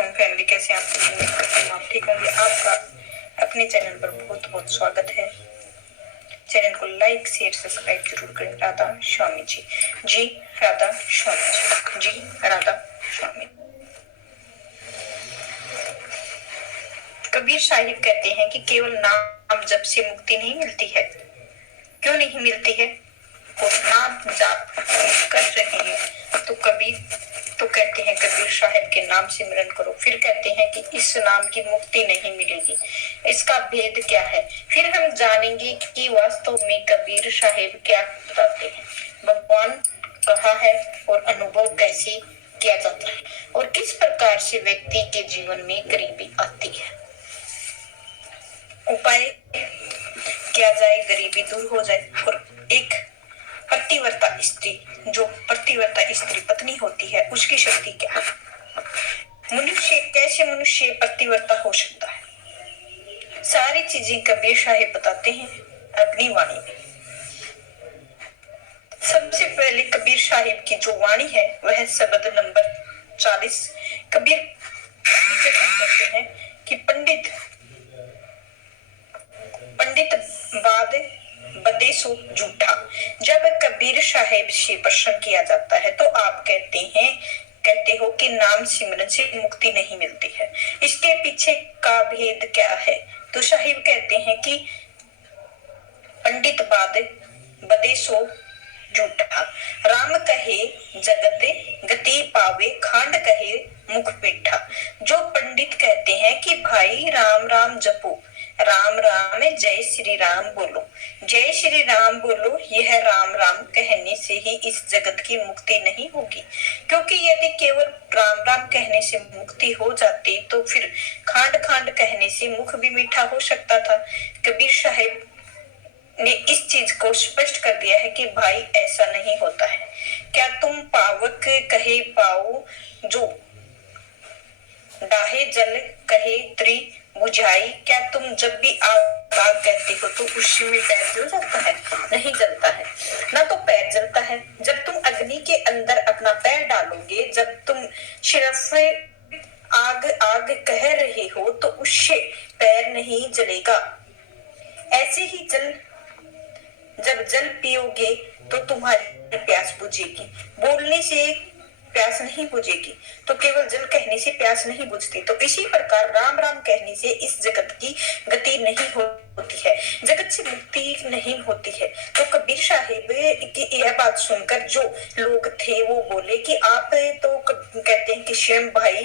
Home family, कैसे आप ठीक होंगे। आपका अपने चैनल पर बहुत बहुत स्वागत है। चैनल को लाइक शेयर सब्सक्राइब जरूर करें। राधा स्वामी जी, जी राधा स्वामी जी, जी राधा स्वामी। कबीर साहिब कहते हैं कि केवल नाम जप से मुक्ति नहीं मिलती है। क्यों नहीं मिलती है? वो नाम जाप कर रहे हैं तो कबीर तो कहते हैं कबीर साहब के नाम सिमरन करो। फिर कहते हैं कि इस नाम की मुक्ति नहीं मिलेगी। इसका भेद क्या है? फिर हम जानेंगे कि वास्तव में कबीर साहब क्या बताते हैं, भगवान कहा है और अनुभव कैसे किया जाता है और किस प्रकार से व्यक्ति के जीवन में गरीबी आती है। उपाय किया जाए, गरीबी दूर हो जाए। और एक पतिव्रता स्त्री, जो पतिव्रता स्त्री पत्नी होती है, उसकी शक्ति क्या है? कैसे मनुष्य पतिव्रता हो सकता है? सारी चीजें कबीर साहिब बताते हैं अपनी वाणी में। सबसे पहले कबीर साहिब की जो वाणी है वह शब्द नंबर 40। कबीर कहते हैं कि पंडित बाद बदे सो झूठा। जब कबीर साहिब से प्रश्न किया जाता है तो आप कहते हो कि नाम सिमरन से मुक्ति नहीं मिलती है, इसके पीछे का भेद क्या है? तो साहिब कहते हैं कि पंडित बाद बदे सो झूठा, राम कहे जगत गति पावे, खांड कहे मुख पीठा। जो पंडित कहते हैं कि भाई राम राम जपो, राम राम जय श्री राम बोलो, जय श्री राम बोलो, यह राम राम कहने से ही इस जगत की मुक्ति नहीं होगी। क्योंकि यदि केवल राम राम कहने से मुक्ति हो जाती तो फिर खांड खांड कहने से मुख भी मीठा हो सकता था। कबीर साहिब ने इस चीज को स्पष्ट कर दिया है कि भाई ऐसा नहीं होता है। क्या तुम पावक कहे पाओ, जो डाहे जल कहे त्रि बुझाई। क्या तुम जब भी आग आग कहती हो तो उसमें पैर जल जाता है? नहीं जलता है। ना तो पैर जलता है। जब तुम अग्नि के अंदर अपना पैर डालोगे, जब तुम सिर्फ आग आग कह रहे हो तो उससे पैर नहीं जलेगा। ऐसे ही जब जल पियोगे तो तुम्हारी प्यास बुझेगी। बोलने से प्यास नहीं बुझेगी तो केवल जल कहने से प्यास नहीं बुझती। तो इसी प्रकार राम राम कहने से इस जगत की गति नहीं होती है, जगत से मुक्ति नहीं होती है। तो कबीर साहिब की यह बात सुनकर जो लोग थे वो बोले कि आप तो कहते हैं कि स्वयं भाई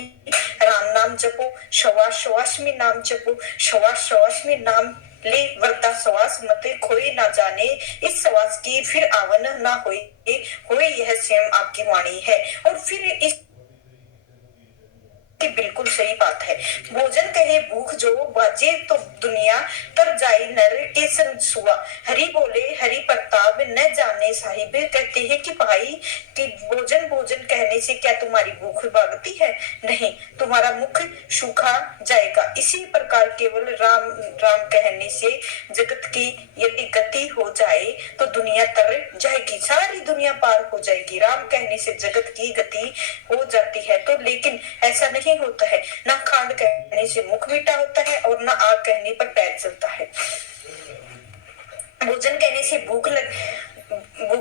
राम नाम जपो, श्वास श्वास में नाम जपो, श्वास श्वास में नाम ले, वरदा श्वास मत खोए ना जाने, इस श्वास की फिर आवन ना होए यह स्वयं आपकी वाणी है। और फिर इस बिल्कुल सही बात है। भोजन कहे भूख जो, बाजे तो दुनिया तर जाए नर के संसुआ। हरि बोले हरि प्रताप न जाने साहिब। कहते हैं कि भाई कि भोजन भोजन कहने से क्या तुम्हारी भूख भागती है? नहीं, तुम्हारा मुख सूखा जाएगा। इसी प्रकार केवल राम राम कहने से जगत की यदि गति हो जाए तो दुनिया तर जाएगी, सारी दुनिया पार हो जाएगी। राम कहने से जगत की गति हो जाती है। तो लेकिन ऐसा नहीं होता है। ना खांड कहने से मुख मीठा होता है और ना आग कहने पर पैर जलता है। भोजन कहने से भूख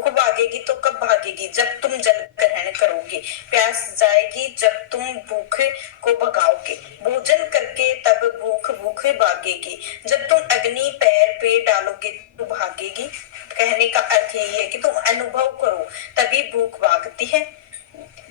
भागेगी तो कब भागेगी? जब तुम जल ग्रहण करोगे। प्यास जाएगी जब तुम भूख को भगाओगे। भोजन करके तब भूख भागेगी। जब तुम अग्नि पैर पे डालोगे तो भागेगी। कहने का अर्थ यही है कि तुम अनुभव करो तभी भूख भागती है।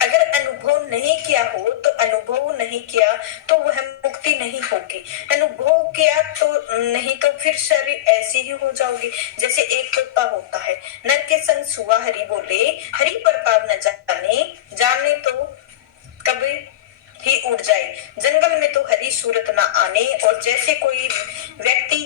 अगर अनुभव नहीं किया हो तो अनुभव नहीं किया तो वह मुक्ति नहीं होगी। अनुभव किया तो नहीं तो फिर शरीर ऐसे ही हो जाओगे जैसे एक तोता होता है। नर के संग सुआ हरि बोले, हरि प्रताप न जाने तो कभी ही उड़ जाए। जंगल में तो हरी सूरत ना आने। और जैसे कोई व्यक्ति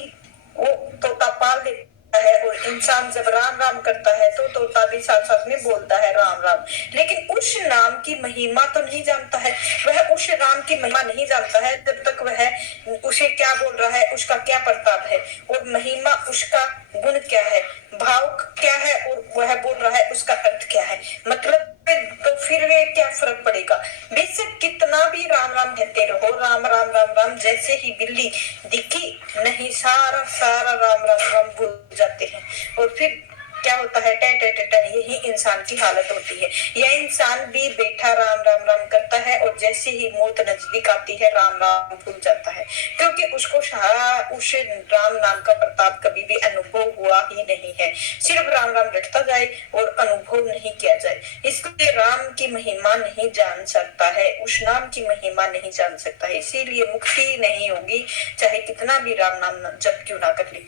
वो तोता पाल लेता है और इंसान जब राम राम करता है तो तोता भी साथ साथ में बोलता है राम राम, लेकिन उस नाम की महिमा तो नहीं जानता है। वह उस राम की महिमा नहीं जानता है जब तक वह उसे क्या बोल रहा है, उसका क्या प्रताप है और महिमा, उसका गुण क्या है, भाव क्या है और वह बोल रहा है उसका अर्थ क्या है। मतलब तो फिर वे क्या फर्क पड़ेगा? बेशक कितना भी राम राम कहते रहो राम राम राम, जैसे ही बिल्ली दिखी नहीं सारा सारा राम राम राम भूल जाते हैं। और फिर क्या होता है, टे टे टे टे, यही इंसान की हालत होती है। यह इंसान भी बैठा राम राम राम करता है और जैसे ही मौत नजदीक आती है राम राम भूल जाता है, क्योंकि उसको उस राम नाम का प्रताप कभी भी अनुभव हुआ ही नहीं है। सिर्फ राम राम रटता जाए और अनुभव नहीं किया जाए, इसलिए राम की महिमा नहीं जान सकता है, उस नाम की महिमा नहीं जान सकता है, इसीलिए मुक्ति नहीं होगी चाहे कितना भी राम नाम जप क्यों ना कर ले।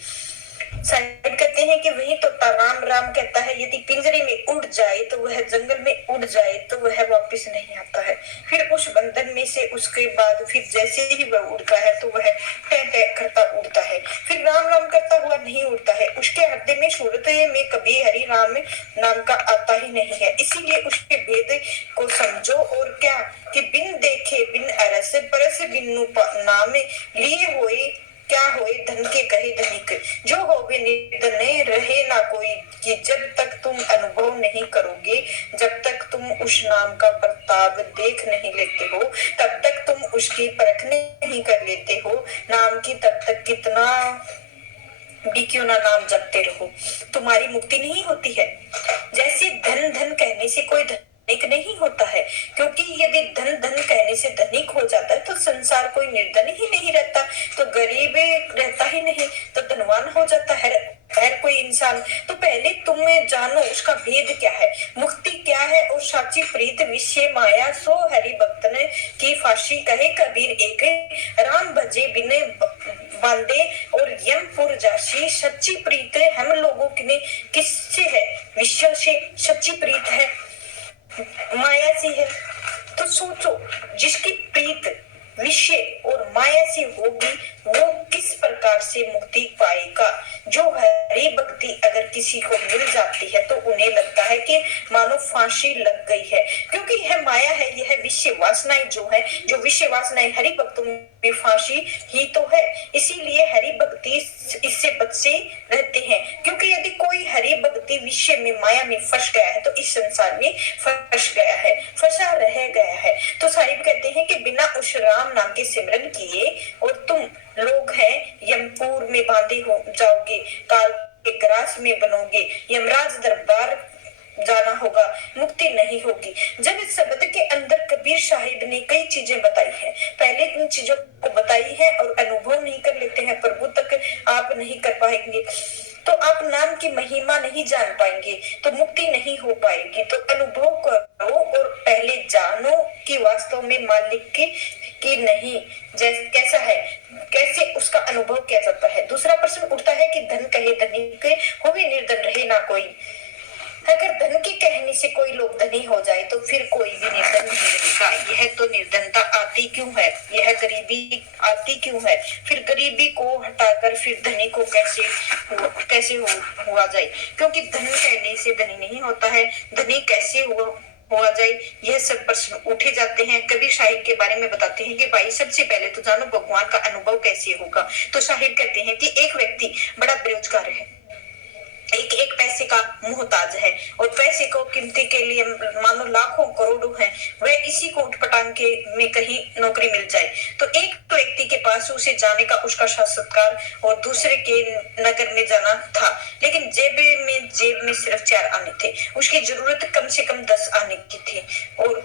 साहिब कहते हैं कि वही तो राम राम कहता है, यदि पिंजरे में उड़ जाए तो वह, जंगल में उड़ जाए तो वह वापस नहीं आता है। फिर उस बंधन में से उसके बाद फिर जैसे ही वह उड़ता है तो वह टह टह करता उड़ता है, फिर राम राम करता हुआ नहीं उड़ता है। उसके हृदय में सूरत में कभी हरि राम नाम का आता ही नहीं है। इसीलिए उसके भेद को समझो, और क्या कि बिन देखे बिन अरस परस बिनु नाम लिए हुए क्या होए धन के कहे धनिक, जो होवे निर्धन रहे ना कोई, कि जब तक तुम अनुभव नहीं करोगे, जब तक तुम उस नाम का प्रताप देख नहीं लेते हो, तब तक तुम उसकी परख नहीं कर लेते हो नाम की, तब तक कितना भी क्यों ना नाम जपते रहो, तुम्हारी मुक्ति नहीं होती है। जैसे धन धन कहने से कोई धनिक नहीं होता है, क्योंकि यदि धन धन कहने से धनिक हो जाता है तो संसार कोई निर्धन ही नहीं रहता, तो गरीब रहता ही नहीं, तो धनवान हो जाता है हर कोई इंसान। तो पहले तुम्हें जानो उसका भेद क्या है, मुक्ति क्या है, और साची प्रीत विषय माया सो हरि भक्त ने की फांसी, कहे कबीर एक राम भजे बिने बांधे और यमपुर जासी। सच्ची प्रीत हम लोगों की किससे है, विश्व से सच्ची प्रीत है, माया से है। तो सोचो, जिसकी प्रीत विषय और माया से होगी वो किस प्रकार से मुक्ति पाएगा। जो हरि भक्ति अगर किसी को मिल जाती है तो उन्हें लगता है कि मानो फांसी लग गई है, क्योंकि यह माया है, यह विषय वासनाएं जो है, जो विषय वासनाएं हरि भक्तों में फांसी ही तो है। इसीलिए हरि भक्ति इससे बचे रहते हैं, क्योंकि यदि कोई हरि भक्ति विषय में माया में फंस गया है तो इस संसार में फंस गया है, फंसा रह गया है। तो साहिब कहते हैं कि बिना उस राम नाम के सिमरन किए और तुम लोग हैं यमपुर में बांधे हो जाओगे, काल के ग्रास में बनोगे, यमराज दरबार जाना होगा, मुक्ति नहीं होगी। जब इस शब्द के अंदर कबीर साहिब ने कई चीजें बताई है, पहले इन चीजों को बताई है और अनुभव नहीं कर लेते हैं, प्रभु तक आप नहीं कर पाएंगे तो आप नाम की महिमा नहीं जान पाएंगे, तो मुक्ति नहीं हो पाएगी। तो अनुभव करो और पहले जानो कि वास्तव में मालिक की नहीं जैसे कैसा है, कैसे उसका अनुभव किया जाता है। दूसरा प्रश्न उठता है कि धन कहे धनिक होवे निर्धन रहे ना कोई। अगर धन के कहने से कोई लोग धनी हो जाए तो फिर कोई भी निर्धन नहीं रहेगा। यह तो निर्धनता आती क्यों है, यह गरीबी आती क्यों है, फिर गरीबी को हटाकर फिर धनी को कैसे हुआ जाए, क्योंकि धन कहने से धनी नहीं होता है, धनी कैसे हुआ जाए, यह सब प्रश्न उठे जाते हैं। कबीर साहिब के बारे में बताते हैं कि भाई सबसे पहले तो जानो भगवान का अनुभव कैसे होगा। तो साहिब कहते हैं कि एक व्यक्ति बड़ा बेरोजगार है, एक पैसे का मोहताज है और पैसे को कीमती के लिए मानो लाखों करोड़ों है, वह इसी को उठपटांग के में कहीं नौकरी मिल जाए तो एक व्यक्ति के पास उसे जाने का उसका साक्षात्कार और दूसरे के नगर में जाना था, लेकिन जेब में सिर्फ 4 आने थे, उसकी जरूरत कम से कम 10 आने की थी और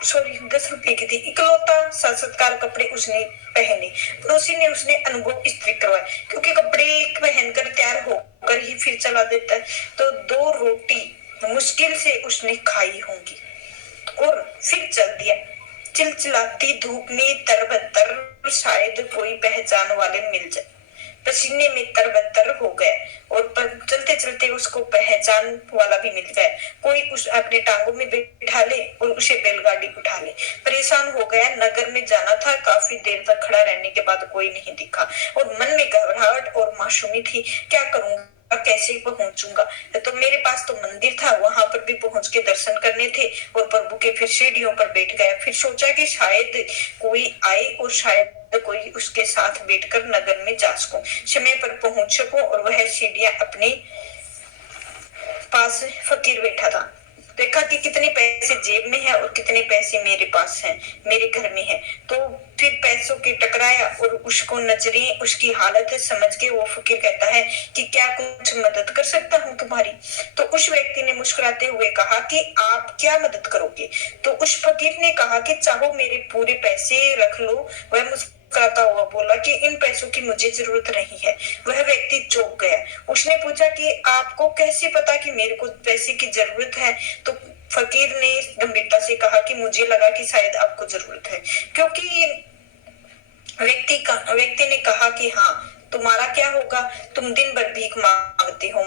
10 रुपए की थी। इकलौता साक्षात्कार कपड़े उसने पहने, पड़ोसी ने उसने अनुभव स्त्री करवाया, क्योंकि कपड़े पहनकर तैयार होकर ही फिर चला देता है, तो 2 रोटी मुश्किल से उसने खाई होंगी और फिर चल दिया। चिलचिलाती धूप में तरबतर शायद कोई पहचान वाले मिल जाए, पसीने में तरबतर हो गया और चलते चलते उसको पहचान वाला भी मिल गया, कोई उस अपने टांगों में बिठा ले और उसे बैलगाड़ी उठा ले। परेशान हो गया, नगर में जाना था, काफी देर तक खड़ा रहने के बाद कोई नहीं दिखा और मन में घबराहट और मासूमी थी, क्या करूंगा, कैसे पहुंचूंगा। तो मेरे पास तो मंदिर था, वहां पर भी पहुंच के दर्शन करने थे और प्रभु के फिर सीढ़ियों पर बैठ गया। फिर सोचा कि शायद कोई आए और शायद कोई उसके साथ बैठकर नगर में जा सकूं, समय पर पहुंच सकूं। और वह सीढ़ियां अपने पास फकीर बैठा था, देखा कि कितने पैसे जेब में है और कितने पैसे मेरे पास हैं, मेरे घर में है। तो फिर पैसों के टकराया और उसको नजरें उसकी हालत समझ के वो फकीर कहता है कि क्या कुछ मदद कर सकता हूँ तुम्हारी। तो उस व्यक्ति ने मुस्कुराते हुए कहा कि आप क्या मदद करोगे। तो उस फकीर ने कहा कि चाहो मेरे पूरे पैसे रख लो। वह मुस्कुराता हुआ बोला कि इन पैसों की मुझे जरूरत नहीं है। वह व्यक्ति चौंक गया। उसने पूछा कि आपको कैसे पता कि मेरे को पैसे की जरूरत है। तो फकीर ने गंभीरता से कहा कि मुझे लगा कि शायद आपको जरूरत है, क्योंकि व्यक्ति ने कहा कि हाँ, तुम्हारा क्या होगा, तुम दिन भर भीख मांगते हो,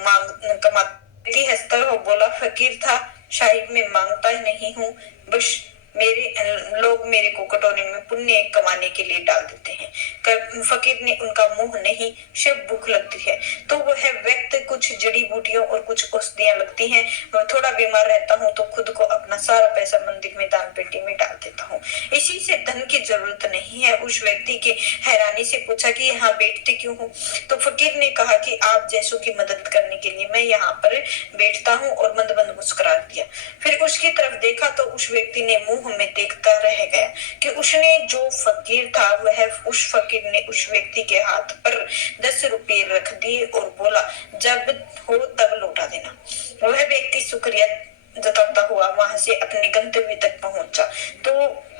कमाती। हंसता हो बोला, फकीर था साहिब, मैं मांगता ही नहीं हूँ, बस लोग मेरे को कटोरे में पुण्य कमाने के लिए डाल देते हैं। फकीर ने उनका मुंह नहीं, सिर्फ भूख लगती है। तो वह व्यक्ति कुछ जड़ी बूटियों और कुछ औषधियां लगती हैं। मैं थोड़ा बीमार रहता हूँ तो खुद को अपना सारा पैसा मंदिर में दान पेटी में डाल देता हूँ, इसी से धन की जरूरत नहीं है। उस व्यक्ति के हैरानी से पूछा कि यहाँ बैठते क्यों हो। तो फकीर ने कहा कि आप जैसों की मदद करने के लिए मैं यहाँ पर बैठता हूँ, और मंद मंद मुस्कुरा दिया। फिर उसकी तरफ देखा तो उस व्यक्ति ने मुंह में देखता रह गया कि उसने जो फकीर था वह उस फकीर ने उस व्यक्ति के हाथ पर 10 रुपए रख दिए और बोला, जब हो तब लौटा देना। वह व्यक्ति शुक्रिया जताता हुआ वहां से अपने गंतव्य तक पहुंचा। तो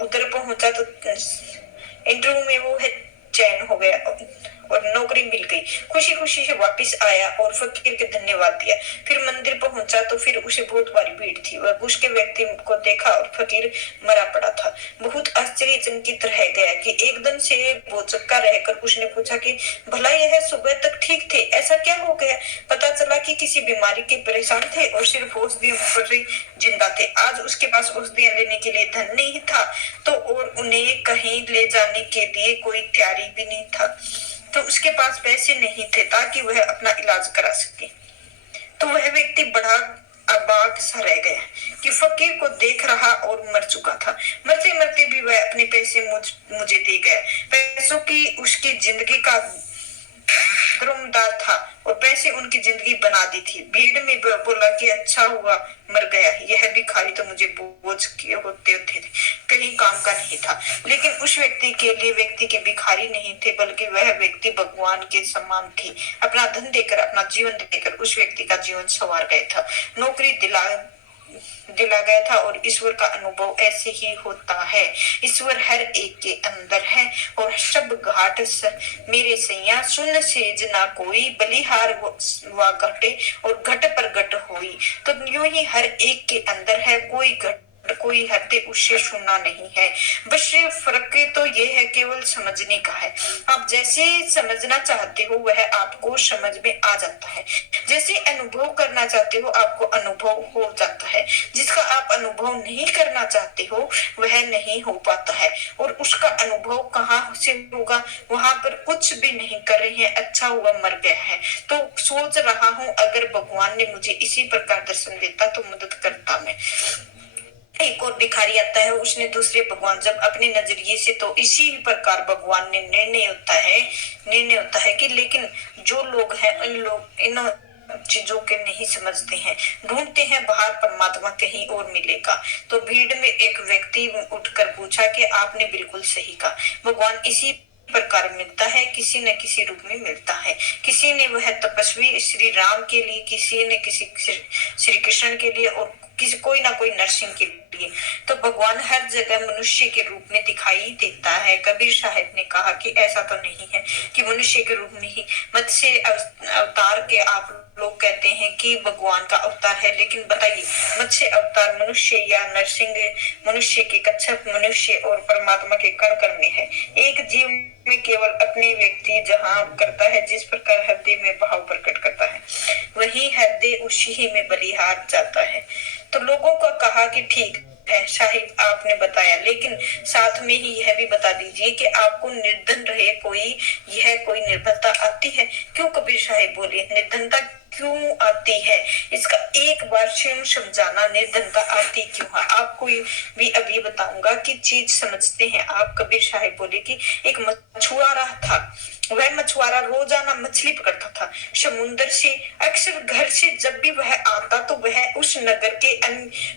उधर पहुंचा तो इंटरव्यू में वो है चैन हो गया और नौकरी मिल गई। खुशी खुशी से वापस आया और फकीर के धन्यवाद दिया। फिर मंदिर पहुंचा तो फिर उसे बहुत भारी भीड़ थी। वह उसके व्यक्ति को देखा और फकीर मरा पड़ा था। बहुत आश्चर्यचकित रह गया कि एकदम से भौचक्का रहकर उसने पूछा कि भला यह सुबह तक ठीक थे, ऐसा क्या हो गया। पता चला कि किसी बीमारी के परेशान थे और सिर्फ औषधियों पर जिंदा थे। आज उसके पास औषधियां लेने के लिए धन नहीं था तो और उन्हें कहीं ले जाने के लिए कोई तैयारी भी नहीं था। तो उसके पास पैसे नहीं थे ताकि वह अपना इलाज करा सके। तो वह व्यक्ति बड़ा अबाक सा रह गया कि फकीर को देख रहा और मर चुका था। मरते मरते भी वह अपने पैसे मुझे दे गया। पैसों की उसकी जिंदगी का धर्मदार था और पैसे उनकी जिंदगी बना दी थी। भीड़ में बोला कि अच्छा हुआ मर गया, यह भिखारी तो मुझे बोझ के होते थे, कहीं काम का नहीं था। लेकिन उस व्यक्ति के लिए व्यक्ति के भिखारी नहीं थे, बल्कि वह व्यक्ति भगवान के समान थे। अपना धन देकर, अपना जीवन देकर उस व्यक्ति का जीवन संवार गया था, नौकरी दिला गया था। और ईश्वर का अनुभव ऐसे ही होता है। ईश्वर हर एक के अंदर है और सब घाट मेरे सैया सुन सेज ना कोई, बलिहार व घटे और घट पर घट होई। तो यूं ही हर एक के अंदर है, कोई घट कोई हद उससे सुनना नहीं है। बस फर्क तो ये है, केवल समझने का है। आप जैसे समझना चाहते हो वह आपको समझ में आ जाता है, जैसे अनुभव करना चाहते हो आपको अनुभव हो जाता है। जिसका आप अनुभव नहीं करना चाहते हो वह नहीं हो पाता है। और उसका अनुभव कहाँ से होगा, वहां पर कुछ भी नहीं कर रहे हैं, अच्छा हुआ मर गया है। तो सोच रहा हूँ अगर भगवान ने मुझे इसी प्रकार दर्शन देता तो मदद करता मैं। एक और भिखारी आता है, उसने दूसरे भगवान जब अपने नजरिए से, तो इसी प्रकार भगवान ने निर्णय होता है कि लेकिन जो लोग हैं इन चीजों के नहीं समझते हैं, ढूंढते हैं बाहर परमात्मा कहीं और मिलेगा। तो भीड़ में एक व्यक्ति उठकर पूछा कि आपने बिल्कुल सही कहा, भगवान इसी प्रकार मिलता है, किसी न किसी रूप में मिलता है। किसी ने वह तपस्वी श्री राम के लिए, किसी ने किसी श्री कृष्ण के लिए और किसी कोई ना कोई नरसिंह के लिए। तो भगवान हर जगह मनुष्य के रूप में दिखाई देता है। कबीर साहब ने कहा कि ऐसा तो नहीं है कि मनुष्य के रूप में ही। मत्स्य अवतार के आप लोग कहते हैं कि भगवान का अवतार है, लेकिन बताइए मत्स्य अवतार मनुष्य या नरसिंह मनुष्य के कच्छप मनुष्य और परमात्मा के कण कण में है। एक जीव में केवल अपने व्यक्ति जहाँ करता है, जिस प्रकार हृदय में भाव प्रकट करता है वही हृदय उसी ही में बलिहार जाता है। तो लोगों को कहा कि ठीक है साहिब आपने बताया, लेकिन साथ में ही यह भी बता दीजिए कि आपको निर्धन रहे कोई निर्भरता आती है। क्यों? कबीर साहिब बोले, निर्धनता क्यों आती है, इसका एक बार स्वयं समझाना, निर्धनता आती क्यों है। आपको भी अभी बताऊंगा कि चीज समझते हैं आप। कबीर साहिब बोले कि एक मछुआरा था, वह मछुआरा रोजाना मछली पकड़ता था समुद्र से। अक्सर घर से जब भी वह आता तो वह उस नगर के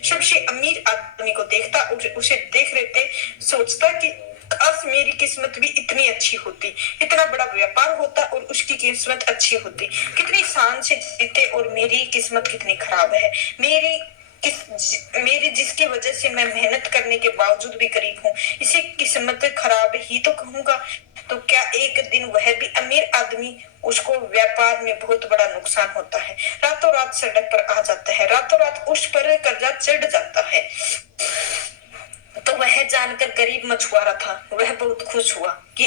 सबसे अमीर आदमी को देखता और उसे देख रहते सोचता कि काश मेरी किस्मत भी इतनी अच्छी होती, इतना बड़ा व्यापार होता और उसकी किस्मत अच्छी होती, कितनी शान से जीते और मेरी किस्मत कितनी खराब है। मेरी जिसकी वजह से मैं मेहनत करने के बावजूद भी गरीब हूँ, इसे किस्मत खराब ही तो कहूंगा। तो क्या एक दिन वह भी अमीर आदमी, उसको व्यापार में बहुत बड़ा नुकसान होता है, रातों रात सड़क पर आ जाता है, रातों रात उस पर कर्जा चढ़ जाता है। तो वह जानकर गरीब मछुआरा था, वह बहुत खुश हुआ कि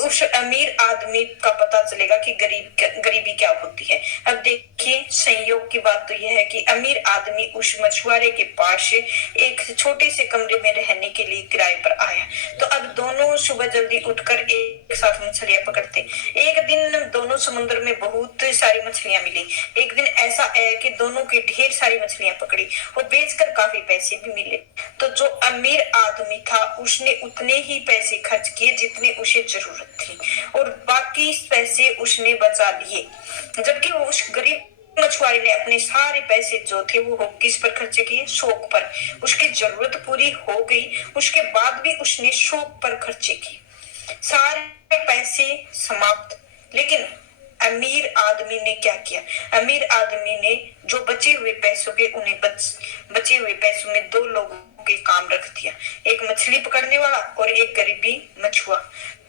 उस अमीर आदमी का पता चलेगा कि गरीबी क्या होती है। अब देखिए संयोग की बात तो यह है कि अमीर आदमी उस मछुआरे के पास एक छोटे से कमरे में रहने के लिए किराए पर आया। तो अब दोनों सुबह जल्दी उठकर एक साथ मछलियां पकड़ते। एक दिन दोनों समुद्र में बहुत सारी मछलियां मिली। एक दिन ऐसा आया कि दोनों की ढेर सारी मछलियां पकड़ी और बेचकर काफी पैसे भी मिले। तो जो अमीर आदमी था उसने उतने ही पैसे खर्च किए जितने उसे जरूरत थी और बाकी पैसे उसने बचा लिए। जबकि वो उस गरीब मछुआरे ने अपने सारे पैसे जो थे वो किस पर खर्च किए, शौक पर। उसकी जरूरत पूरी हो गई, उसके बाद भी उसने शौक पर खर्चे किए, सारे पैसे समाप्त। लेकिन अमीर आदमी ने क्या किया, अमीर आदमी ने जो बचे हुए पैसों के उन्हें बचे हुए पैसों में दो लोगों के काम रख दिया, एक मछली पकड़ने वाला और एक गरीबी मछुआ।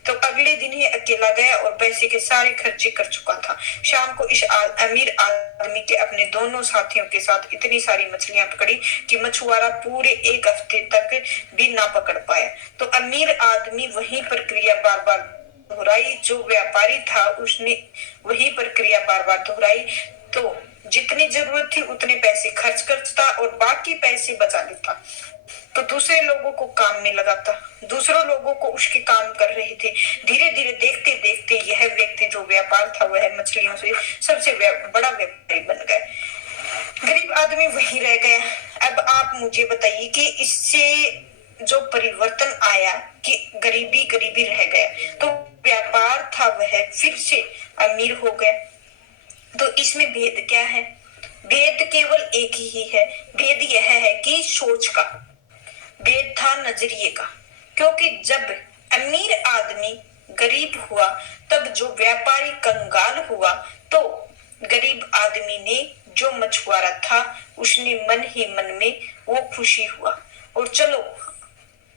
तो अगले दिन ही अकेला गया और पैसे के सारे खर्चे कर चुका था। शाम को इस अमीर आदमी के अपने दोनों साथियों के साथ इतनी सारी मछलियां पकड़ी कि मछुआरा पूरे एक हफ्ते तक भी ना पकड़ पाया। तो अमीर आदमी वही प्रक्रिया बार बार दोहराई, जो व्यापारी था उसने वही प्रक्रिया बार बार दोहराई। तो जितनी जरूरत थी उतने पैसे खर्च करता और बाकी पैसे बचा लेता। तो दूसरे लोगों को काम में लगाता, दूसरों लोगों को उसके काम कर रहे थे। धीरे धीरे देखते देखते यह व्यक्ति जो व्यापार था वह मछलियों से सबसे बड़ा व्यापारी बन गया, गरीब आदमी वही रह गया। अब आप मुझे बताइए कि इससे जो परिवर्तन आया कि गरीबी गरीबी रह गया, तो व्यापार था वह फिर से अमीर हो गया। तो इसमें भेद क्या है, भेद केवल एक ही है, भेद यह है कि सोच का, भेद था नजरिए का। क्योंकि जब अमीर आदमी गरीब हुआ तब जो व्यापारी कंगाल हुआ, तो गरीब आदमी ने जो मछुआरा था उसने मन ही मन में वो खुशी हुआ और चलो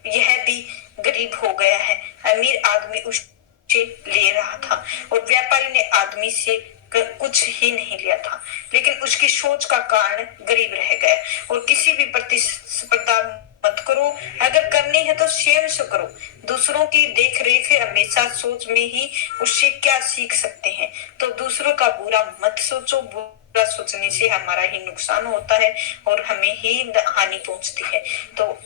यह भी गरीब हो गया है। अमीर आदमी उससे ले रहा था और व्यापारी ने आदमी से कुछ ही नहीं लिया था, लेकिन उसकी सोच का कारण गरीब रह गया। और किसी भी प्रतिस्पर्धा मत करो, अगर करनी है तो स्वयं से करो। दूसरों की देख रेख हमेशा सोच में ही उससे क्या सीख सकते हैं। तो दूसरों का बुरा मत सोचो, बुरा सोचने से हमारा ही नुकसान होता है और हमें ही हानि पहुंचती है। तो